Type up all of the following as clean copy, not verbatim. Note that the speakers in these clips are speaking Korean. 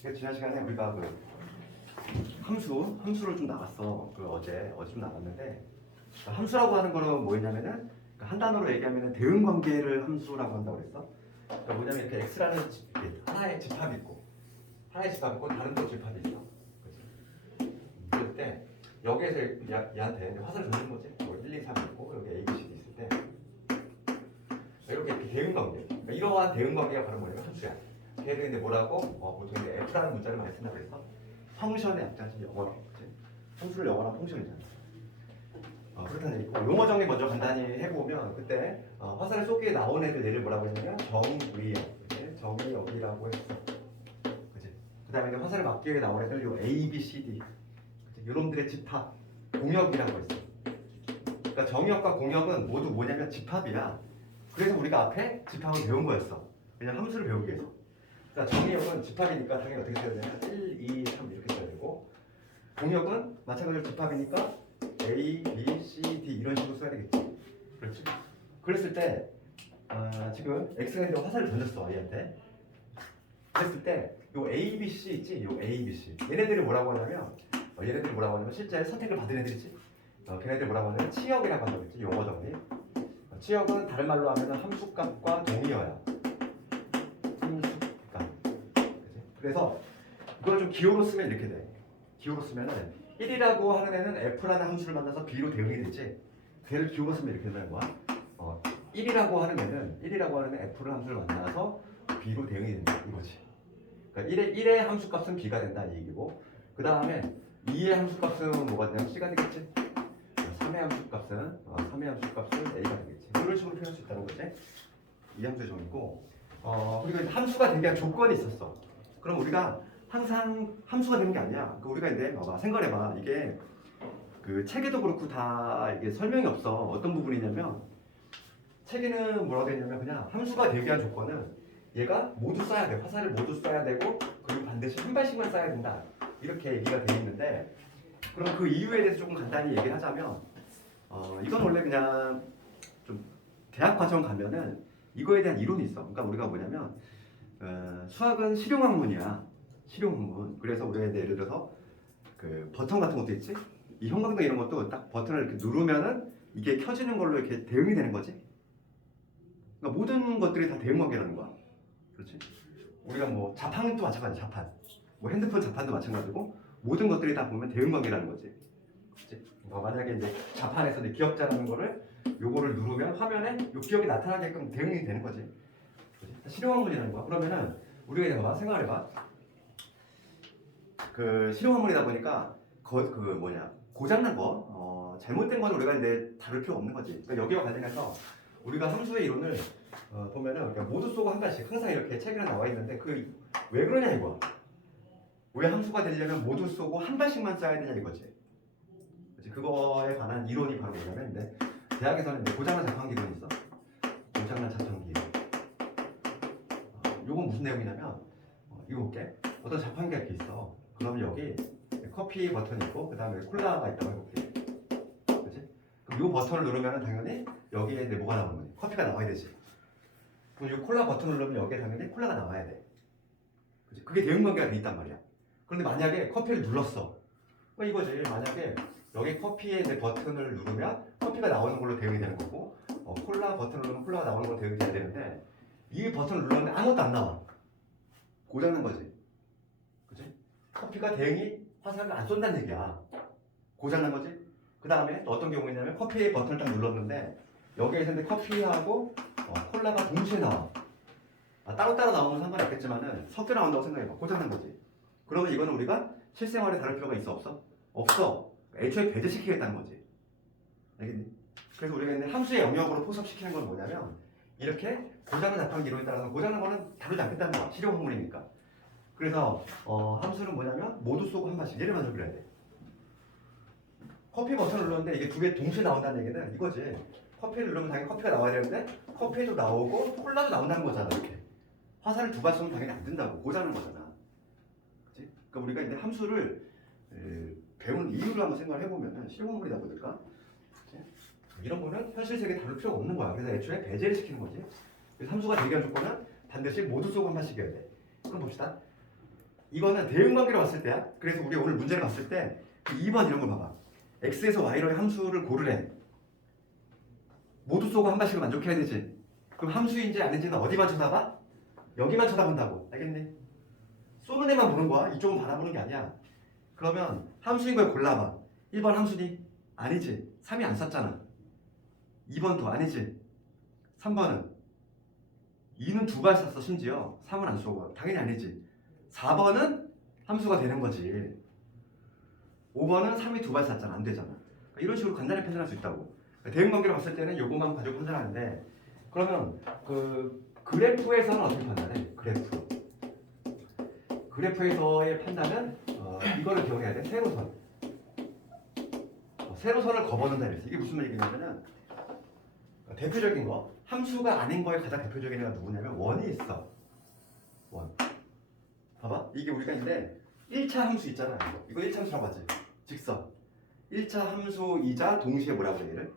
지난 시간에 우리가 함수를 좀 나왔어. 어제 좀 나왔는데 함수라고 하는 거는 뭐였냐면은 한 단어로 얘기하면은 대응 관계를 함수라고 한다고 그랬어. 그러니까 뭐냐면 이렇게 x라는 이렇게 하나의 집합이 있고 다른 또 집합이 있어. 그렇지? 그럴 때 여기에서 얘한테 화살을 던지는 거지. 1, 2, 3 있고 여기 a, b, c, d 있을 때 이렇게 대응 관계. 그러니까 이러한 대응 관계가 바로 뭐냐면 함수야. 걔는 근데 뭐라고? 보통 이제 f라는 문자를 많이 쓴다고 그랬어. 펑션의 약자지 영어로. 그치? 함수를 영어로 펑션이잖아. 그렇다는 얘기고 용어 정리 먼저 간단히 해보면 그때 화살을 쏘기에 나온 애들 얘를 뭐라고 했냐면 정의역, 정의역이라고 했어. 그치? 그 다음에 화살을 맞기 위해 나온 애들 요 A, B, C, D 요놈들의 집합 공역이라고 했어. 그러니까 정의역과 공역은 모두 뭐냐면 집합이야. 그래서 우리가 앞에 집합을 배운 거였어. 그냥 함수를 배우기 위해서. 그러니까 정의역은 집합이니까 당연히 어떻게 써야 되냐? 1, 2, 3 이렇게 써야 되고 공역은 마찬가지로 집합이니까 A, B, C, D 이런 식으로 써야 되겠지. 그렇지? 그랬을 때 지금 X가 이제 화살을 던졌어 얘한테. 그랬을 때 요 A, B, C 있지? 요 A, B, C 얘네들이 뭐라고 하냐면 실제 선택을 받은 애들이지. 걔네들 뭐라고 하냐면 치역이라고 한다고 했지. 용어 정리. 치역은 다른 말로 하면 함수값과 동의어야. 함수값. 그치? 그래서 이걸 좀 기호로 쓰면 이렇게 돼. 기호로 쓰면은 1이라고 하는 애는 F라는 함수를 만나서 B로 대응이 되지. 걔를 기호로 쓰면 이렇게 되는 거야. 1이라고 하는 애는 F를 함수를 만나서 B로 대응이 된다 이거지. 그러니까 1의 함수값은 B가 된다 이 얘기고 그 다음에 2의 함수값은 뭐가 되냐면 C가 되겠지. 3의 함수값은 A가 되겠지. 이런 식으로 표현할 수 있다는 거지. 이 함수의 정의고 그리고 함수가 되게 한 조건이 있었어. 그럼 우리가 항상 함수가 되는 게 아니야. 우리가 이제 생각해봐. 이게 그 책에도 그렇고 다 이게 설명이 없어. 어떤 부분이냐면 책에는 뭐라고 되어 있냐면 그냥 함수가 되게 한 조건은 얘가 모두 써야 돼. 화살을 모두 써야 되고 그리고 반드시 한 발씩만 써야 된다. 이렇게 얘기가 되어 있는데 그럼 그 이유에 대해서 조금 간단히 얘기를 하자면 이건 원래 그냥 좀 대학 과정 가면은 이거에 대한 이론이 있어. 그러니까 우리가 뭐냐면 수학은 실용학문이야. 실용학문. 그래서 우리가 예를 들어서 그 버튼 같은 것도 있지. 이 형광등 이런 것도 딱 버튼을 이렇게 누르면은 이게 켜지는 걸로 이렇게 대응이 되는 거지. 그러니까 모든 것들이 다 대응 관계라는 거야. 그렇지? 우리가 뭐 자판도 마찬가지. 자판. 뭐 핸드폰 자판도 마찬가지고 모든 것들이 다 보면 대응 관계라는 거지. 그렇지? 만약에 이제 자판에서 이제 기억자라는 거를 요거를 누르면 화면에 요 기억이 나타나게끔 대응이 되는 거지. 그렇지? 실용학문이라는 거야. 그러면은 우리가 이제 생각해봐. 그 실용학문이다 보니까 고장난 거, 잘못된 건 우리가 이제 다룰 필요 없는 거지. 그러니까 여기와 관련해서 우리가 함수의 이론을 보면은 그러니까 모두 쏘고 한 가지 항상 이렇게 책에는 나와 있는데 그 왜 그러냐 이거. 왜 함수가 되려면 모두 쏘고 한 발씩만 쏴야 되냐 이거지. 그치? 그거에 관한 이론이 바로 뭐냐면 이제 대학에서는 이제 고장난 자판기 이론이 있어. 고장난 자판기 이론. 요건 무슨 내용이냐면 이거 볼게. 어떤 자판기가 이렇게 있어. 그러면 여기 커피 버튼이 있고 그 다음에 콜라가 있다고 해볼게. 그치? 그럼 이 버튼을 누르면 당연히 여기에 이제 뭐가 나오는 거지? 커피가 나와야 되지. 그럼 이 콜라 버튼을 누르면 여기에 당연히 콜라가 나와야 돼. 그치? 그게 대응 관계가 돼 있단 말이야. 그런데 만약에 커피를 눌렀어. 이거지. 만약에 여기 커피에 이제 버튼을 누르면 커피가 나오는 걸로 대응이 되는 거고 콜라 버튼을 누르면 콜라가 나오는 걸로 대응이 돼야 되는데 이 버튼을 눌렀는데 아무것도 안 나와. 고장난 거지. 그치? 커피가 대응이 화살을 안 쏜다는 얘기야. 고장난 거지? 그 다음에 또 어떤 경우냐면 커피 버튼을 딱 눌렀는데 여기에서 근데 커피하고 콜라가 동시에 나와. 따로따로 나오면 상관이 없겠지만은 섞여 나온다고 생각해봐. 고장난 거지. 그러면 이거는 우리가 실생활에 다룰 필요가 있어 없어? 없어. 애초에 배제시키겠다는 거지. 알겠니? 그래서 우리가 있는 함수의 영역으로 포섭시키는 건 뭐냐면 이렇게 고장난 자판기 이론에 따라서 고장난 거는 다루지 않겠다는 거야. 실용학문이니까. 그래서 함수는 뭐냐면 모두 쏘고 한 발씩 예를 만들어 그려야 돼. 커피 버튼을 눌렀는데 이게 두 개 동시에 나온다는 얘기는 이거지. 커피를 누르면 당연히 커피가 나와야 되는데 커피도 나오고 콜라도 나온다는 거잖아. 이렇게 화살을 두 발 쏘면 당연히 안 된다고. 고장난 거잖아. 그치? 그러니까 우리가 이제 함수를 배우는 이유를 한번 생각을 해보면 실용학문이다 보니까 그치? 이런 거는 현실 세계에 다룰 필요가 없는 거야. 그래서 애초에 배제를 시키는 거지. 그래서 함수가 대기한 조건은 반드시 모두 쏘고 한 발씩 해야 돼. 그럼 봅시다. 이거는 대응 관계로 봤을 때야. 그래서 우리 오늘 문제를 봤을 때 2번 이런 걸 봐봐. x에서 y로의 함수를 고르래. 모두 쏘고 한 발씩을 만족해야 되지. 그럼 함수인지 아닌지는 어디만 쳐다봐? 여기만 쳐다본다고. 알겠니? 쏘는 애만 보는 거야. 이쪽은 바라보는 게 아니야. 그러면 함수인 걸 골라봐. 1번 함수니? 아니지. 3이 안 쐈잖아. 2번도 아니지. 3번은 2는 두 발 쐈어. 심지어 3은 안 쏘고. 당연히 아니지. 4번은 함수가 되는 거지. 5번은 3이 두 발 쐈잖아. 안 되잖아. 그러니까 이런 식으로 간단히 판단할 수 있다고. 그러니까 대응 관계로 봤을 때는 요것만 가지고 판단하는데, 그러면 그 그래프에서는 어떻게 판단해? 그래프에서의 판단은 이거를 기억해야 돼. 세로선. 세로선을 거버는다 이랬어. 이게 무슨 얘기냐면은 대표적인 거, 함수가 아닌 거에 가장 대표적인 애가 누구냐면 원이 있어. 원. 봐봐. 이게 우리가 있는데 1차 함수 있잖아. 이거 1차 함수라고 하지. 직선. 1차 함수이자 동시에 뭐라고 해? 얘를?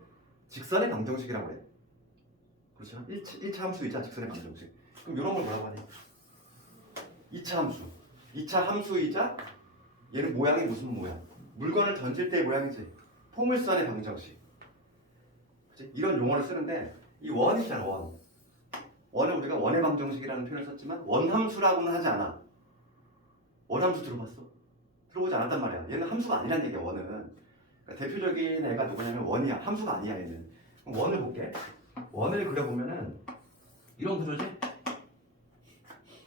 직선의 방정식이라고 해. 그렇죠? 1차 함수이자 직선의 방정식. 그럼 이런 걸 뭐라고 하니? 2차 함수. 2차 함수이자 얘는 모양이 무슨 모양? 물건을 던질 때의 모양이지. 포물선의 방정식. 그치? 이런 용어를 쓰는데 이 원이잖아. 원을 우리가 원의 방정식이라는 표현을 썼지만 원함수라고는 하지 않아. 원함수 들어봤어? 들어보지 않았단 말이야. 얘는 함수가 아니란 얘기야. 원은. 그러니까 대표적인 애가 누구냐면 원이야. 함수가 아니야 얘는. 그럼 원을 볼게. 원을 그려보면은 이런 구조지?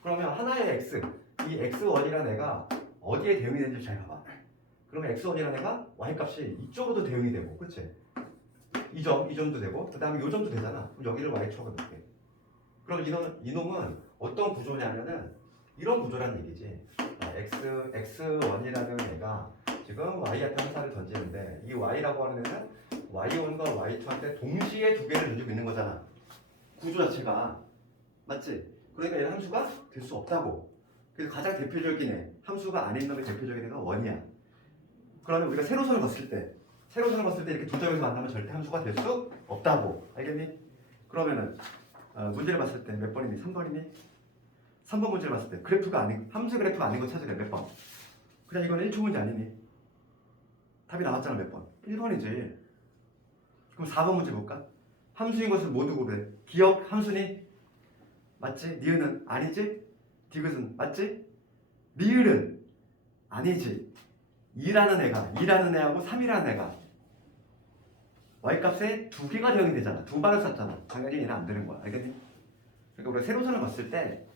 그러면 하나의 x, 이 x1이라는 애가 어디에 대응이 되는지 잘 봐봐. 그러면 x1이라는 애가 y값이 이쪽으로도 대응이 되고, 그치? 이 점도 되고, 그 다음에 이 점도 되잖아. 그럼 여기를 y축으로 놓을게. 그럼 이놈은 어떤 구조냐면은 이런 구조란 얘기지. x1이라는 애가 지금 y한테 함수를 던지는데, 이 y라고 하는 애는 y1과 y2한테 동시에 두 개를 던지고 있는 거잖아. 구조 자체가. 맞지? 그러니까 얘는 함수가 될 수 없다고. 그래서 가장 대표적인 애, 함수가 아닌 놈의 대표적인 애가 원이야. 그러면 우리가 세로선을 봤을 때 이렇게 두 점에서 만나면 절대 함수가 될 수 없다고. 알겠니? 그러면은 문제를 봤을 때 몇 번이니? 3번이니? 3번 문제를 봤을 때 함수 그래프가 아닌 거 찾으래. 몇 번? 그냥 이건 1초 문제 아니니? 답이 나왔잖아. 몇 번? 1번이지. 그럼 4번 문제 볼까? 함수인 것을 모두 고르래. 기억 함수니? 맞지? 니은은 아니지? 디귿은 맞지? 미을은 아니지. 2라는 애하고 3이라는 애가 y값에 두 개가 대응이 되잖아. 두 발을 쐈잖아. 당연히 얘는 안 되는 거야. 알겠니? 그러니까 우리가 세로선을 봤을 때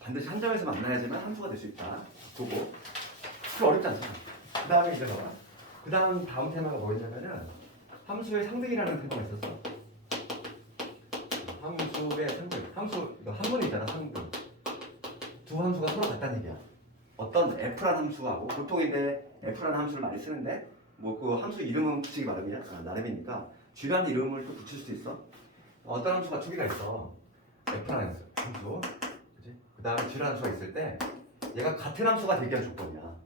반드시 한 점에서 만나야지만 함수가 될 수 있다. 보고. 그거 어렵지 않잖아. 그 다음에 이제 봐봐. 다음 테마가 뭐였냐면은 함수의 상등이라는 테마가 있었어. 함수의 상등. 이거 한문이 있잖아. 상등. 두 함수가 서로 같다는 얘기야. 어떤 f라는 함수하고, 보통 이제 f라는 함수를 많이 쓰는데 뭐 그 함수 이름은 붙이기 나름이니까 쥐라는 이름을 또 붙일 수 있어. 어떤 함수가 두 개가 있어. f라는 함수. 그치? 그 다음에 쥐라는 함수가 있을 때 얘가 같은 함수가 되기 위한 조건이야.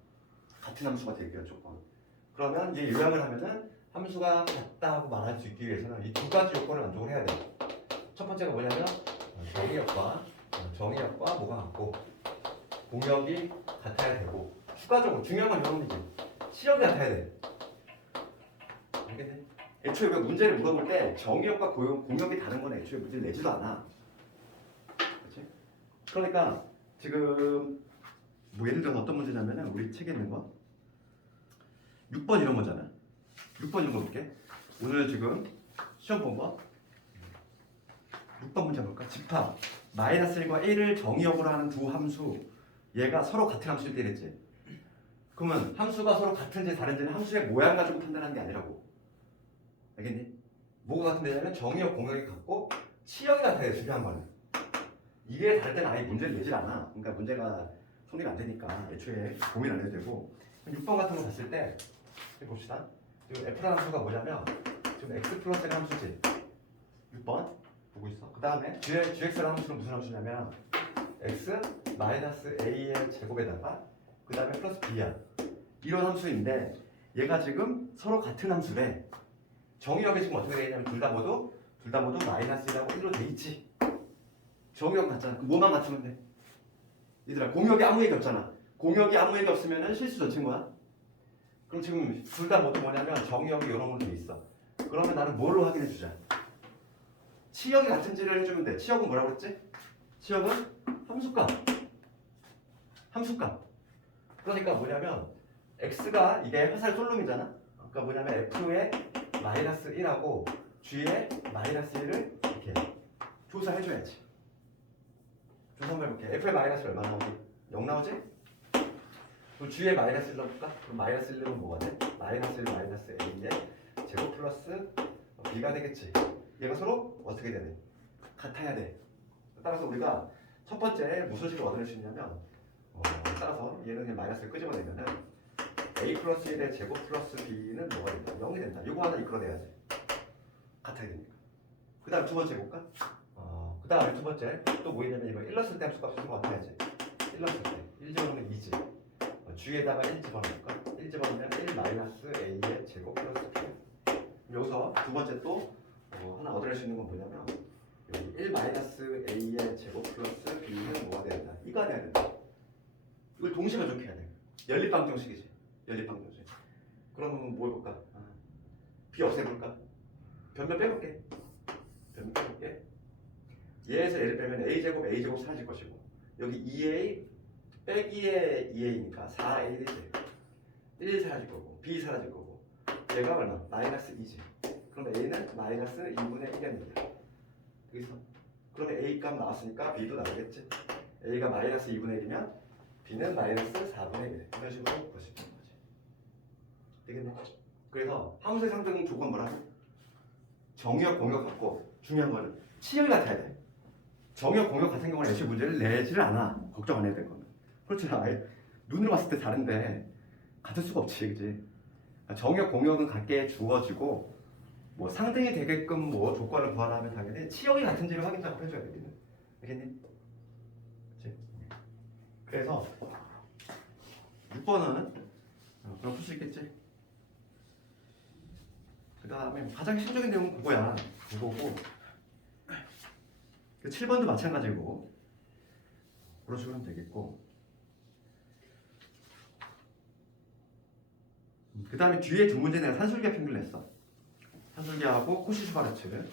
같은 함수가 되기 위한 조건. 그러면 이제 요약을 하면은 함수가 같다고 말할 수 있기 위해서는 이 두 가지 요건을 만족을 해야 돼. 첫 번째가 뭐냐면 정의역과 뭐가 같고 공역이 같아야 되고, 추가적으로 중요한 건 이런 거지. 시역이 같아야 돼. 알겠니? 애초에 우리가 문제를 물어볼 때 정의역과 공역이 다른 건 애초에 문제를 내지도 않아. 그렇지? 그러니까 지금 뭐 예를 들어서 어떤 문제냐면은 우리 책에 있는 거 6번 이런 거잖아. 6번 이런 거 볼게. 오늘 지금 시험 본 거 6번 문제 볼까? 집합 -1과 1을 정의역으로 하는 두 함수, 얘가 서로 같은 함수일 때 이랬지. 그러면 함수가 서로 같은지 다른지는 함수의 모양 가지고 판단하는 게 아니라고. 알겠니? 뭐가 같은 데냐면 정의역 공역이 같고 치역이 같아야 돼. 중요한 거는 이게 다를 때는 아예 문제를 내질 않아. 그러니까 문제가 성립 안 되니까 애초에 고민 안 해도 되고. 6번 같은 거 봤을 때 봅시다. 지금 f라는 함수가 뭐냐면 지금 x 플러스 1 함수지. 6번 보고 있어. 그 다음에 gx라는 함수는 무슨 함수냐면 x 마이너스 a의 제곱에다가 그 다음에 플러스 b야. 이런 함수인데 얘가 지금 서로 같은 함수래. 정의역이 지금 어떻게 되냐면 둘 다 모두 마이너스 1하고 1로 돼 있지. 정의역 같잖아. 그 뭐만 맞추면 돼? 얘들아, 공역이 아무 얘기 없잖아. 공역이 아무 얘기 없으면 실수 전체인 거야. 그럼 지금 둘 다 모두 뭐냐면 정역이 이런 걸로 돼 있어. 그러면 나는 뭘로 확인해 주자. 치역이 같은지를 해주면 돼. 치역은 뭐라고 했지? 치역은 함수값. 함수값. 그러니까 뭐냐면 x가 이게 화살 솔룸이잖아. 그러니까 뭐냐면 f의 마이너스 1하고 g의 마이너스 1을 이렇게 조사해줘야지. 조사 한번 해볼게. f의 마이너스 얼마 나오지? 0 나오지? 그럼 g의 마이너스 1 넣어볼까? 그럼 마이너스 1은 뭐가 돼? 마이너스 1 마이너스 a의 제곱 플러스 b가 되겠지. 얘가 서로 어떻게 되네? 같아야 돼. 따라서 우리가 첫 번째 무슨 식을 얻어낼 수 있냐면 따라서 얘는 그냥 마이너스를 끄집어내면은 a 플러스 1의 제곱 플러스 b는 뭐가 된다? 0이 된다. 이거 하나 이끌어내야지. 같아야 되니까. 그 다음 두 번째 볼까? 그 다음에 두 번째 또 뭐 있냐면 이거 1 넣었을 때 함수값이 서로 같아야지. 1 넣었을 때 1 집어넣으면 2지. G에다가 1 집어넣을까? 1 집어넣으면 1 마이너스 a의 제곱 플러스 b. 여기서 두 번째 또 하나 얻어낼 수 있는 건 뭐냐면 여기 1 마이너스 a의 제곱 플러스 b는 뭐가 돼야 된다? 이가 돼야 된다. 이걸 동시에 만족해야 돼. 연립방정식이지. 연립방정식. 그러면 뭐 해볼까? b 없애볼까? 변면 빼볼게. 변면 빼볼게. 얘에서 얘를 빼면 a제곱 사라질 것이고 여기 2a 빼기의 2a니까 4a 되지. 1 사라질 거고 b 사라질 거고 얘가 얼마? 마이너스 2지. 그럼 a는 마이너스 2분의 1이 됩니다. 여기서 그러면 a 값 나왔으니까 b도 나오겠지. a가 마이너스 2분의 1이면 b는 마이너스 4분의 1 이런 식으로 볼 수 있는 거지. 되겠네. 그래서 함수의 상등 조건 뭐라고? 정역 공역 같고 중요한 거는 치역이 같아야 돼. 정역 공역 같은 경우는 애초에 문제를 내지를 않아. 걱정 안 해야 될 거는. 그렇지 아예 눈으로 봤을 때 다른데 같을 수가 없지, 그지? 정역 공역은 같게 주어지고 뭐 상등이 되게끔 뭐 조건을 구하려면 당연히 치역이 같은지를 확인 작업해줘야 돼. 우리는. 알겠니? 그치? 그래서 6번은 그럼 풀 수 있겠지? 그 다음에 가장 핵심적인 내용은 그거야. 그거고 7번도 마찬가지고 그런 식으로 하면 되겠고 그 다음에 뒤에 두 문제 내가 산술기하 평균을 냈어. 산술기하고 코시 슈바르츠.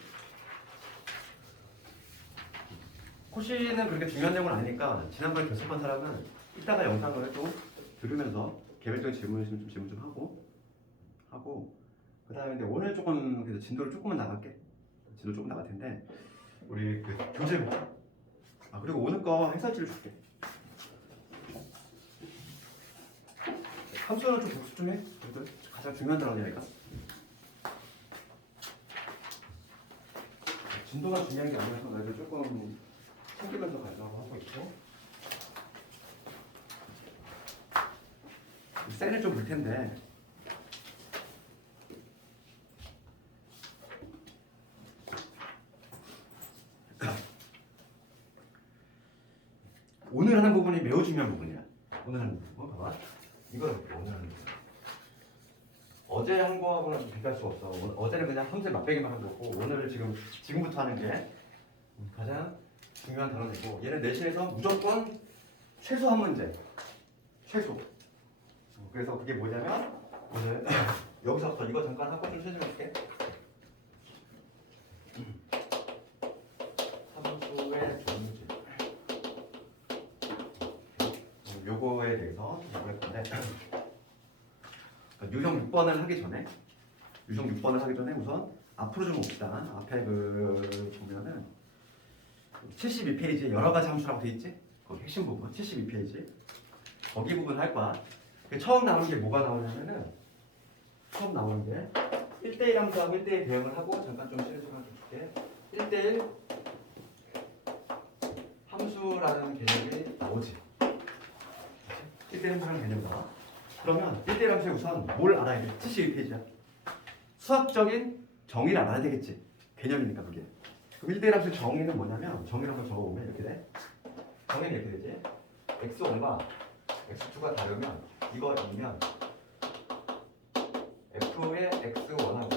코시는 그렇게 중요한 내용은 아니니까 지난번에 결석한 사람은 이따가 영상을 또 들으면서 개별적인 질문 좀 하고 그 다음에 오늘 조금 그래서 진도를 조금만 나갈게. 진도 조금 나갈 텐데 우리 그 교재 보자. 그리고 오늘 거 해설지를 줄게. 함수는 좀 복습 좀 해. 그래도 가장 중요한 단어니까. 진도가 중요한 게 아니라서 나도 조금 챙기면서 가려고 하고 있고. 셀을 좀 볼 텐데. 오늘 하는 부분이 매우 중요한 부분이야. 오늘 하는 부분 봐봐. 이걸 볼게. 오늘 하는 부분. 어제 한 거하고는 좀 비교할 수 없어. 어제는 그냥 함수 맛배기만 한 거고 오늘은 지금부터 하는 게 가장 중요한 단어이고 얘는 내신에서 무조건 최소 한 문제. 최소. 그래서 그게 뭐냐면 오늘 여기서부터 이거 잠깐 하고 좀 설명할게. 함수의 종류. 요거에 대해서 공부할 건데 유형 6번을 하기 전에 우선 앞으로 좀 봅시다. 앞에 보면은 72페이지에 여러 가지 함수라고 돼 있지? 거기 핵심 부분 72페이지 거기 부분 할 거야. 처음 나오는 게 뭐가 나오냐면은 처음 나오는 게 1대1 함수하고 1대1 대응을 하고 잠깐 좀 시간 좀 줄게. 1대1 함수라는 개념이 나오지. 1대1 함수라는 개념이 나와. 그러면 1대1 함수에 우선 뭘 알아야 돼? 72페이지야. 수학적인 정의를 알아야 되겠지. 개념이니까 그게. 그럼 1대1 함수의 정의는 뭐냐면 정의를 한번 적어보면 이렇게 돼. 정의는 이렇게 되지. x1과 x2가 다르면 이거이면 f의 x1하고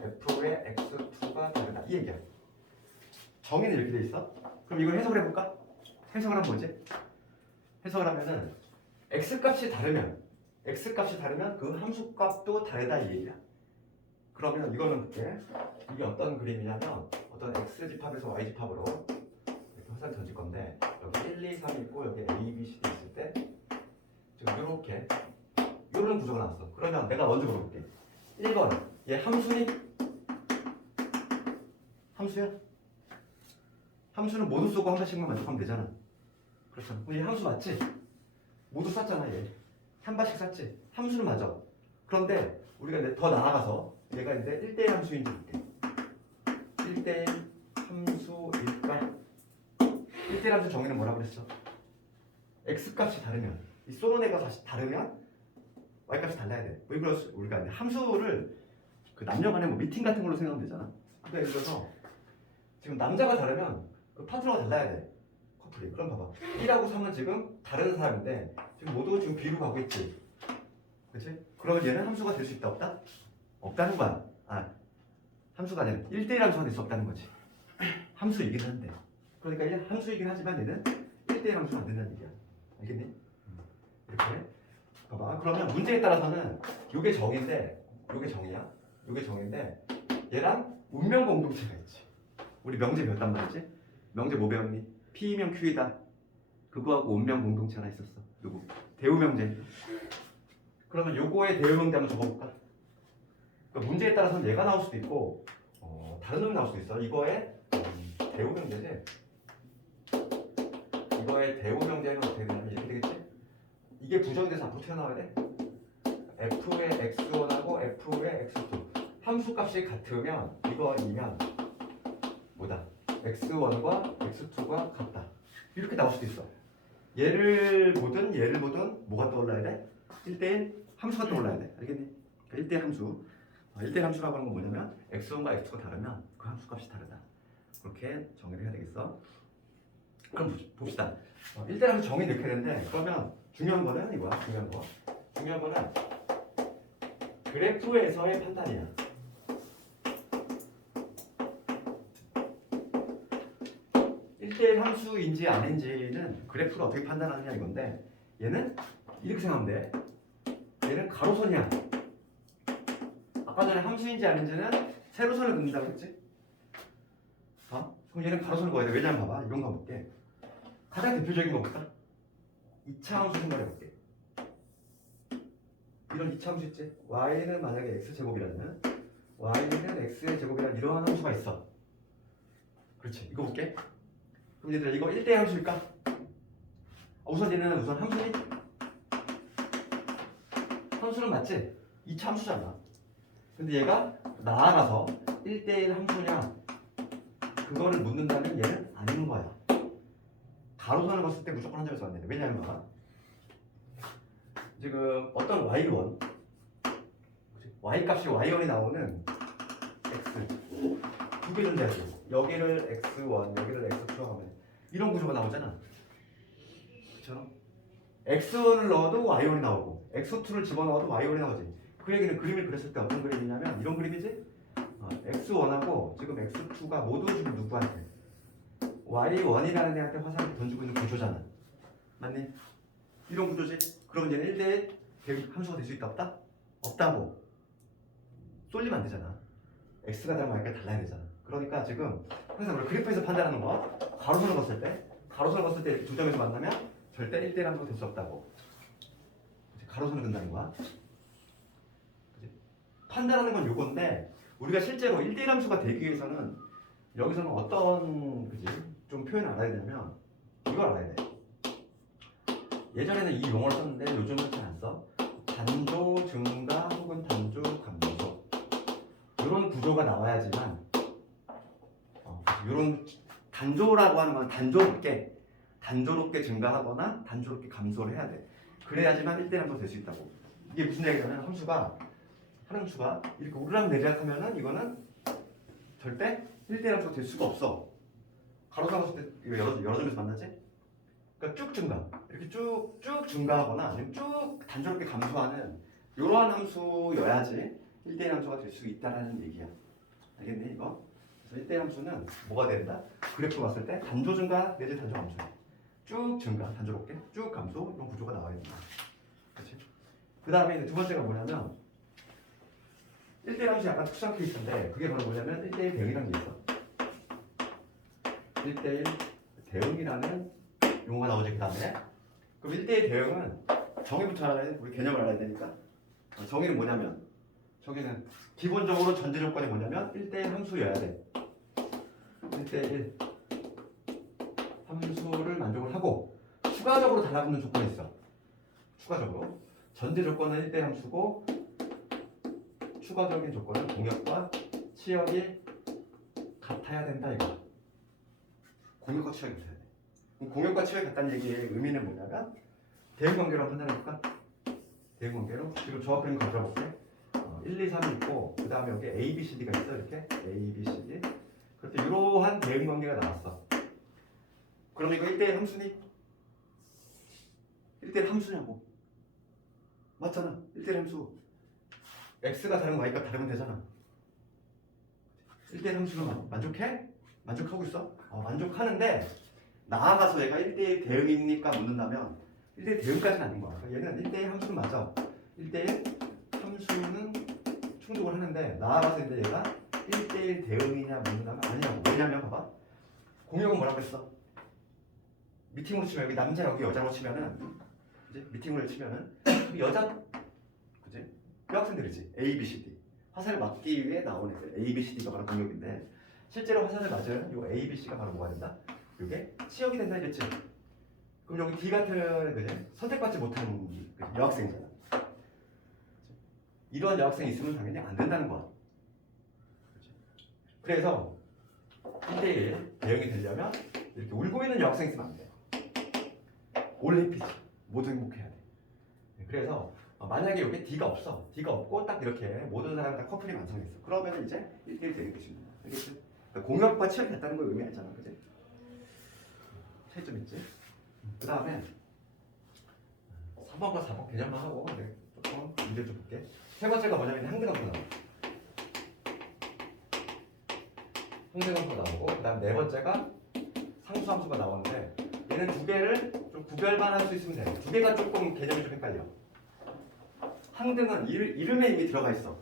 f의 x2가 다르다. 이 얘기야. 정의는 이렇게 돼 있어. 그럼 이걸 해석을 해볼까? 해석을 하면 뭐지? 해석을 하면은 x값이 다르면 그 함수값도 다르다 이 얘기야. 그러면 이거는 이게 어떤 그림이냐면 어떤 x집합에서 y집합으로 이렇게 화살 던질 건데 여기 1, 2, 3 있고 여기 a, b, c, d 있을 때 지금 이렇게 이런 구조가 나왔어. 그러면 내가 먼저 물어볼게. 1번 얘 함수니? 함수야? 함수는 모두 쏘고 한 발씩만 만족하면 되잖아. 그렇죠. 그럼 얘 함수 맞지? 모두 쐈잖아 얘. 한 발씩 쐈지? 함수는 맞아. 그런데 우리가 이제 더 나아가서 얘가 이제 1대1 함수인지 볼게. 1대1 함수일까? 1대1 함수 정의는 뭐라고 그랬어? x값이 다르면 이 쏘는 애가 다시 다르면 y값이 달라야 돼. 왜 그렇지? 우리가 이제 함수를 그 남녀 간의 뭐 미팅 같은 걸로 생각하면 되잖아. 그러니까 예를 들어서 지금 남자가 다르면 그 파트너가 달라야 돼. 커플이. 그럼 봐봐. 1하고 3은 지금 다른 사람인데 지금 모두 지금 B로 가고 있지. 그렇지? 그러면 얘는 함수가 될 수 있다 없다? 없다는 거야. 함수가 아니라 1대1 함수가 될 수 없다는 거지. 함수이긴 한데. 그러니까 얘 함수이긴 하지만 얘는 1대1 함수가 안 된다는 얘기야. 알겠니? 이렇게. 봐봐. 그러면 문제에 따라서는 요게 정인데 요게 정이야. 요게 정인데 얘랑 운명 공동체가 있지. 우리 명제 배웠단 말이지. 명제 뭐 배웠니? P면 Q이다. 그거하고 운명 공동체 하나 있었어. 누구? 대우명제. 그러면 요거의 대우명제 한번 적어볼까? 그러니까 문제에 따라서는 얘가 나올 수도 있고 다른 놈이 나올 수도 있어. 이거의 대우명제지. 이거의 대우명제는 어떻게 되냐면 이렇게 되겠지? 이게 부정이 돼서 앞으로 튀어나와야 돼. f의 x1하고 f의 x2 함수값이 같으면 이거이면 뭐다? x1과 x2가 같다. 이렇게 나올 수도 있어. 얘를 보든 뭐가 떠올라야 돼? 1대1 함수가 떠올라야 돼. 알겠니? 1대1 함수. 1대1 함수라고 하는 건 뭐냐면 x1과 x2가 다르면 그 함수값이 다르다. 그렇게 정의를 해야 되겠어. 그럼 봅시다. 1대1 함수 정의 넣게 되는데 그러면 중요한 거는 이거야. 중요한 거는 그래프에서의 판단이야. 일 함수인지 아닌지는 그래프를 어떻게 판단하느냐 이건데 얘는 이렇게 생각하면 돼. 얘는 가로선이야. 아까 전에 함수인지 아닌지는 세로선을 긋는다고 했지? 그럼 얘는 가로선을 그어야 돼. 왜냐면 봐봐. 이런 거 볼게. 가장 대표적인 거 볼까? 2차 함수 생각해볼게. 이런 2차 함수 있지? y는 만약에 x제곱이라면 y는 x의 제곱이라는 이러한 함수가 있어. 그렇지. 이거 볼게. 그럼 얘들아 이거 1대1 함수일까? 우선 얘는 함수니? 함수는 맞지? 2차 함수잖아. 근데 얘가 나아가서 1대1 함수냐 그거를 묻는다면 얘는 아닌 거야. 가로선을 봤을 때 무조건 한 점에서 안 돼. 왜냐면 봐봐. 지금 어떤 y1 y값이 y1이 나오는 x 두 개 존재하죠. 여기를 x1 여기를 x2 하면 이런 구조가 나오잖아. 그쵸? x1을 넣어도 y1이 나오고 x2를 집어넣어도 y1이 나오지. 그 얘기는 그림을 그렸을 때 어떤 그림이냐면 이런 그림이지? x1하고 지금 x2가 모두 지금 누구한테? y1이라는 애한테 화살을 던지고 있는 구조잖아. 맞니? 이런 구조지? 그럼 얘는 1대1 함수가 될 수 있다 없다? 없다고. 쏠리면 안 되잖아. x가 다르면 y가 달라야 되잖아. 그러니까 지금 항상 우리 그래프에서 판단하는 거 가로선을 걷을 때 두 점에서 만나면 절대 1대1 함수가 될 수 없다고. 가로선을 긋는다는 거야. 판단하는 건 요건데 우리가 실제로 1대1 함수가 되기 위해서는 여기서는 어떤 좀 표현을 알아야 되냐면 이걸 알아야 돼. 예전에는 이 용어를 썼는데 요즘은 잘 안 써. 단조 증가 혹은 단조 감소 이런 구조가 나와야지만 이런 단조라고 하는 건 단조롭게 증가하거나 단조롭게 감소를 해야 돼. 그래야지만 1대1 함수가 될 수 있다고. 이게 무슨 얘기냐면 한 함수가 이렇게 오르락내리락 하면은 이거는 절대 1대1 함수가 될 수가 없어. 가로선 봤을 때 이거 여러 점에서 만나지? 그러니까 쭉 증가, 이렇게 쭉 증가하거나 아니면 쭉 단조롭게 감소하는 이러한 함수여야지 1대1 함수가 될 수 있다라는 얘기야. 알겠니 이거? 그래서 1대1 함수는 뭐가 된다? 그래프 봤을 때 단조 증가 내지 단조 감소. 쭉 증가, 단조롭게 쭉 감소 이런 구조가 나와야 된다. 그 다음에 두 번째가 뭐냐면 1대1 함수 약간 특수한 케이스인데 그게 바로 뭐냐면 1대1 대응이라는 게 있어. 1대1 대응이라는 용어가 나오지 그 다음에. 그럼 1대1 대응은 정의부터 알아야 돼. 우리 개념을 알아야 되니까. 정의는 뭐냐면 정의는 기본적으로 전제 조건이 뭐냐면 1대1 함수여야 돼. 1대1 함수를 만족을 하고 추가적으로 달라붙는 조건이 있어. 추가적으로 전제 조건은 1대1 함수고 추가적인 조건은 공역과 치역이 같아야 된다 이거. 공역과 치역이 같아야 돼. 그럼 공역과 치역이 같다는 얘기의 의미는 뭐냐면 대응 관계로 한번 판단해볼까? 대응 관계로 지금 저 그림 가져볼게. 1, 2, 3이 있고 그 다음에 여기 A, B, C, D가 있어. 이렇게 A, B, C, D. 그때 이러한 대응 관계가 나왔어. 그럼 이거 1대1 함수니? 1대1 함수냐고. 맞잖아. 1대1 함수. X가 다른 Y가 다르면 되잖아. 1대1 함수로 만족해? 만족하고 있어? 만족하는데 나아가서 얘가 1대1 대응입니까? 묻는다면 1대1 대응까지는 아닌 거야. 얘는 1대1 함수는 맞아. 1대1 함수는 충족을 하는데 나아가서 이제 얘가 1대1 대응이냐 묻는다면 아니냐고. 왜냐면 봐봐. 공역은 뭐라고 했어? 미팅으로 치면 여기 남자 여기 여자로 치면은 그지? 미팅으로 치면은 여자 그지? 여학생들이지. A, B, C, D. 화살을 맞기 위해 나오는 애들. A, B, C, D가 바로 공역인데 실제로 화살을 맞으면 이 A, B, C가 바로 뭐가 된다? 이게 치역이 된다 이랬지. 그럼 여기 D 같은 그지? 선택받지 못한 그지? 여학생이잖아. 그치? 이런 여학생이 있으면 당연히 안 된다는 거야. 그치? 그래서 1대1 대응이 되려면 이렇게 울고 있는 여학생이 있으면 안 돼. 올 해피지. 모두 행복해야 돼. 그래서 만약에 여기 D가 없어. D가 없고 딱 이렇게 모든 사람 다 커플이 완성했어. 그러면 이제 1대1 대응이 되시는 거야. 알겠지? 그러니까 공역과 치역이 같다는 걸 의미하잖아. 그지? 차이점 있지? 그 다음에 3번과 4번 개념만 하고 조금 문제 좀 볼게. 세 번째가 뭐냐면 항등함수 나오고 항등함수가 나오고 그 다음 네 번째가 상수함수가 나오는데 얘는 두 개를 좀 구별만 할 수 있으면 돼. 두 개가 조금 개념이 좀 헷갈려. 항등은 이름에 이미 들어가 있어.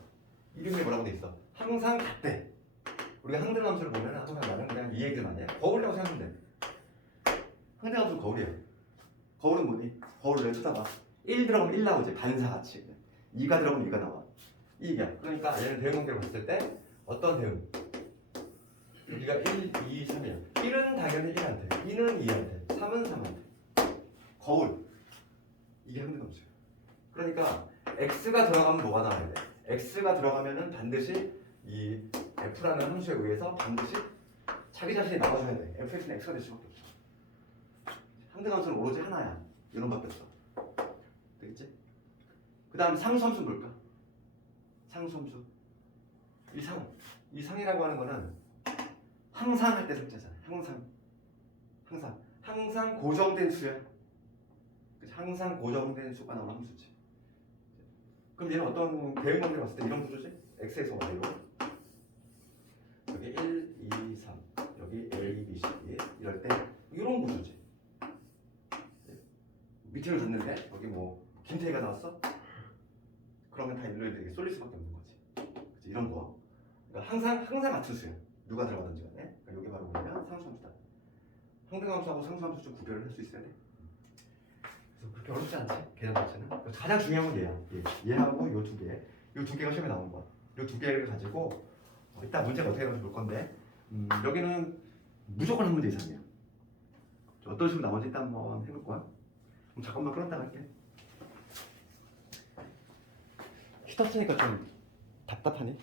이름에 뭐라고 돼 있어? 항상 같대. 우리가 항등함수를 보면 항상 나는 그냥 이 얘기를 많이 해. 거울이라고 생각하면 돼. 항등함수 거울이에요. 거울은 뭐니? 거울을 쳐다봐. 1 들어가면 1 나오지. 반사같이. 2가 들어가면 2가 나와. 이 얘기야. 그러니까 얘는 대응 관계를 봤을 때 어떤 대응? 여기가 1, 2, 3이야. 1은 당연히 1한테, 2는 2한테, 3은 3한테. 거울. 이게 항등함수야. 그러니까 x가 들어가면 뭐가 나와야 돼? x가 들어가면은 반드시 이 f라는 함수에 의해서 반드시 자기 자신이 나와줘야 돼. fx는 x가 될 수밖에 없어. 항등함수는 오로지 하나야. 이놈밖에 없어. 되겠지? 그 다음에 상수함수는 뭘까? 상수함수. 이 상이라고 하는 거는 항상 할 때 상자잖아. 항상 고정된 수야. 항상 고정된 수가 나오는 함수지. 그럼 얘는 어떤 대응 관계를 봤을 때 이런 구조지? x에서 y로 여기 1, 2, 3 여기 a, b, c, d 이럴 때 이런 구조지. 미팅을 갔는데 여기 뭐 김태희가 나왔어? 그러면 다 일로 이렇게 쏠릴 수밖에 없는 거지. 그치? 이런 거. 그러니까 항상 같은 수야. 누가 들어가든지 간에. 그러니까 여기 바로 뭐냐면 상수함수다. 항등함수하고 상수함수 좀 구별을 할 수 있어야 돼. 그래서 그렇게 어렵지 않지? 개념 자체는. 가장 중요한 건 얘야. 얘하고 요 두 개. 요 두 개가 시험에 나오는 거야. 요 두 개를 가지고 이따 문제가 어떻게 나오는지 볼 건데 여기는 무조건 한 문제 이상이야. 어떤 식으로 나오는지 일단 한번 해볼 거야. 그럼 잠깐만 끌었다 갈게. 히터 쓰니까 좀 답답하니?